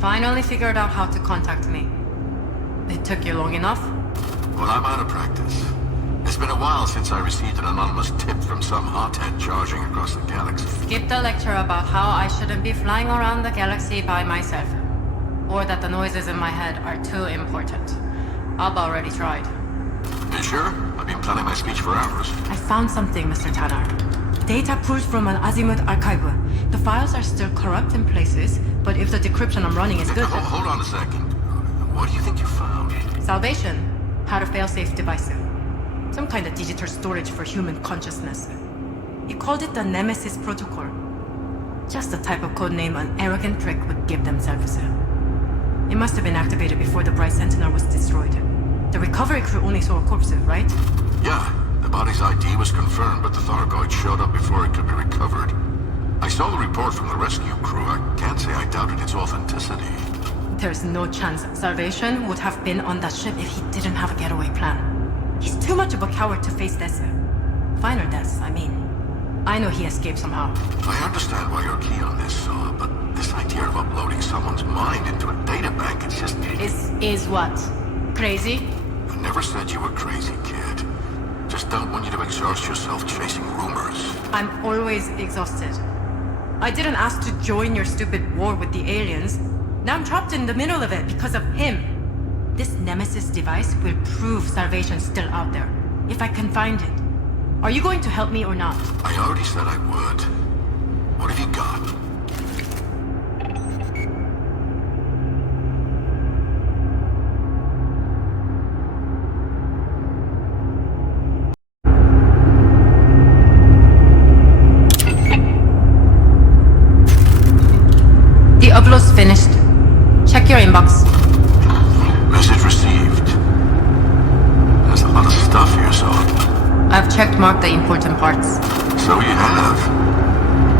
finally figured out how to contact me. It took you long enough? Well, I'm out of practice. It's been a while since I received an anonymous tip from some hothead charging across the galaxy. Skip the lecture about how I shouldn't be flying around the galaxy by myself. Or that the noises in my head are too important. I've already tried. You sure? I've been planning my speech for hours. I found something, Mr. Tanner. Data pulled from an Azimuth archive. The files are still corrupt in places, but if the decryption I'm running is good... Hold on a second. What do you think you found? Salvation had a fail-safe device. Some kind of digital storage for human consciousness. He called it the Nemesis Protocol. Just the type of code name an arrogant prick would give themselves. It must have been activated before the Bright Sentinel was destroyed. The recovery crew only saw a corpse, right? Yeah. The body's ID was confirmed, but the Thargoid showed up before it could be recovered. I saw the report from the rescue crew. I can't say I doubted its authenticity. There's no chance Salvation would have been on that ship if he didn't have a getaway plan. He's too much of a coward to face this. Final deaths, I mean. I know he escaped somehow. I understand why you're keen on this, Saw, but this idea of uploading someone's mind into a data bank, it's just... Is what? Crazy? I never said you were crazy, kid. Just don't want you to exhaust yourself chasing rumors. I'm always exhausted. I didn't ask to join your stupid war with the aliens. Now I'm trapped in the middle of it because of him. This Nemesis device will prove Salvation's still out there, if I can find it. Are you going to help me or not? I already said I would. What have you got? The upload's finished. Check your inbox. Message received. There's a lot of stuff here, so... I've checkmarked the important parts. So you have.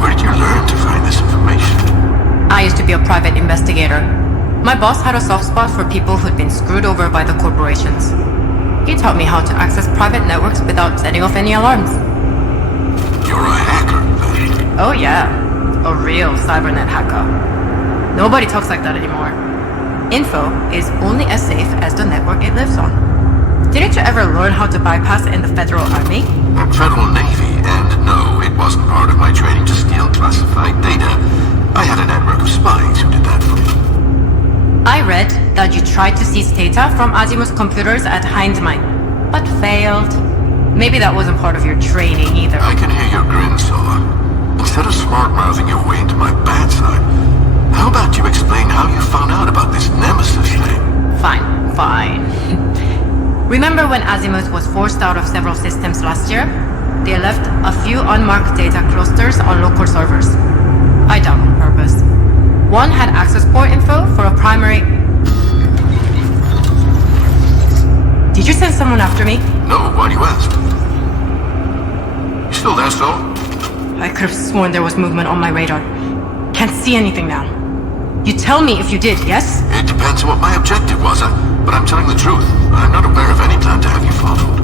Where did you learn to find this information? I used to be a private investigator. My boss had a soft spot for people who'd been screwed over by the corporations. He taught me how to access private networks without setting off any alarms. You're a hacker, then? Oh yeah, a real cybernet hacker. Nobody talks like that anymore. Info is only as safe as the network it lives on. Didn't you ever learn how to bypass in the Federal Army? Federal Navy, and no, it wasn't part of my training to steal classified data. I had a network of spies who did that for me. I read that you tried to seize data from Azimuth's computers at Hindmine, but failed. Maybe that wasn't part of your training either. I can hear your grin, Sola. Instead of smart-mouthing your way into my bad side, how about you explain how you found out about this Nemesis thing? Fine. Remember when Azimuth was forced out of several systems last year? They left a few unmarked data clusters on local servers. I dug on purpose. One had access port info for a primary... Did you send someone after me? No, why do you ask? You still there, Sol? I could have sworn there was movement on my radar. Can't see anything now. You tell me if you did, yes? It depends on what my objective was, but I'm telling the truth. I'm not aware of any plan to have you followed.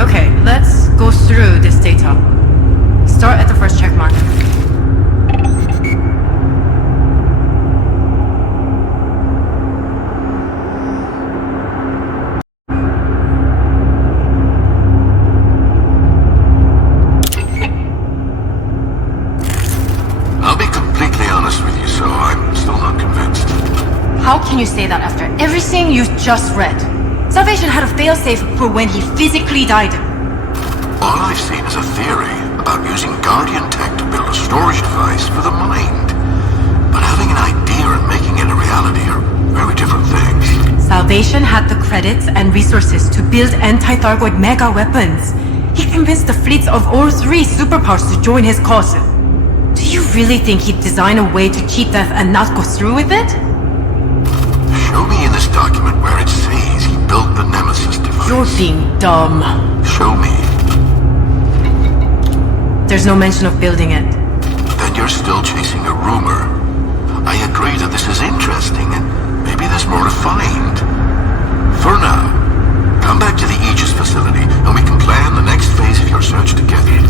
Okay, let's go through this data. Start at the first check mark. I'll be completely honest with you, so I'm still not convinced. How can you say that after everything you've just read? Salvation had a failsafe for when he physically died. All I've seen is a theory about using Guardian tech to build a storage device for the mind. But having an idea and making it a reality are very different things. Salvation had the credits and resources to build anti-Thargoid mega weapons. He convinced the fleets of all three superpowers to join his cause. Do you really think he'd design a way to cheat death and not go through with it? Show me in this document where it says he built the Nemesis device. You're being dumb. Show me. There's no mention of building it. Then you're still chasing a rumor. I agree that this is interesting, and maybe there's more to find. For now, come back to the Aegis facility, and we can plan the next phase of your search together.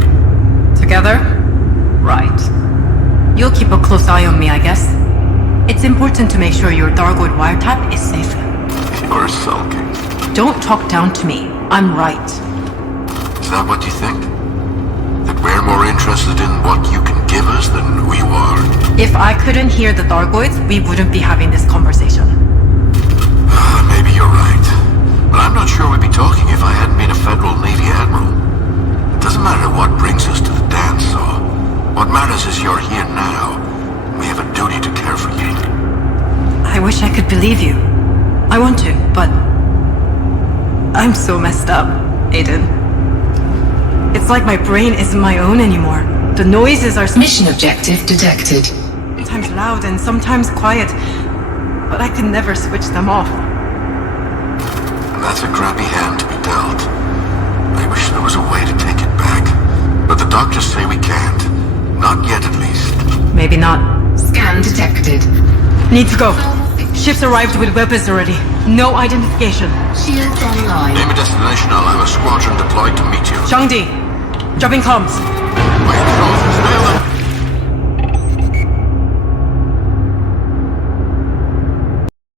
Together? Right. You'll keep a close eye on me, I guess. It's important to make sure your Dargoid wiretap is safe. You're sulking. Don't talk down to me. I'm right. Is that what you think? That we're more interested in what you can give us than we are? If I couldn't hear the Dargoids, we wouldn't be having this conversation. Maybe you're right. But I'm not sure we'd be talking if I hadn't been a Federal Navy Admiral. It doesn't matter what brings us to the dance hall. What matters is you're here now. We have a duty to care for you. I wish I could believe you. I want to, but I'm so messed up, Aiden. It's like my brain isn't my own anymore. The noises are Mission objective detected. sometimes loud and sometimes quiet, but I can never switch them off. That's a crappy hand to be dealt. I wish there was a way to take it back. But the doctors say we can't. Not yet, at least. Maybe not. Scan detected. Need to go. Ships arrived with weapons already. No identification. Shields online. Name a destination, I'll have a squadron deployed to meet you. Shangdi, dropping comms. My controls, stay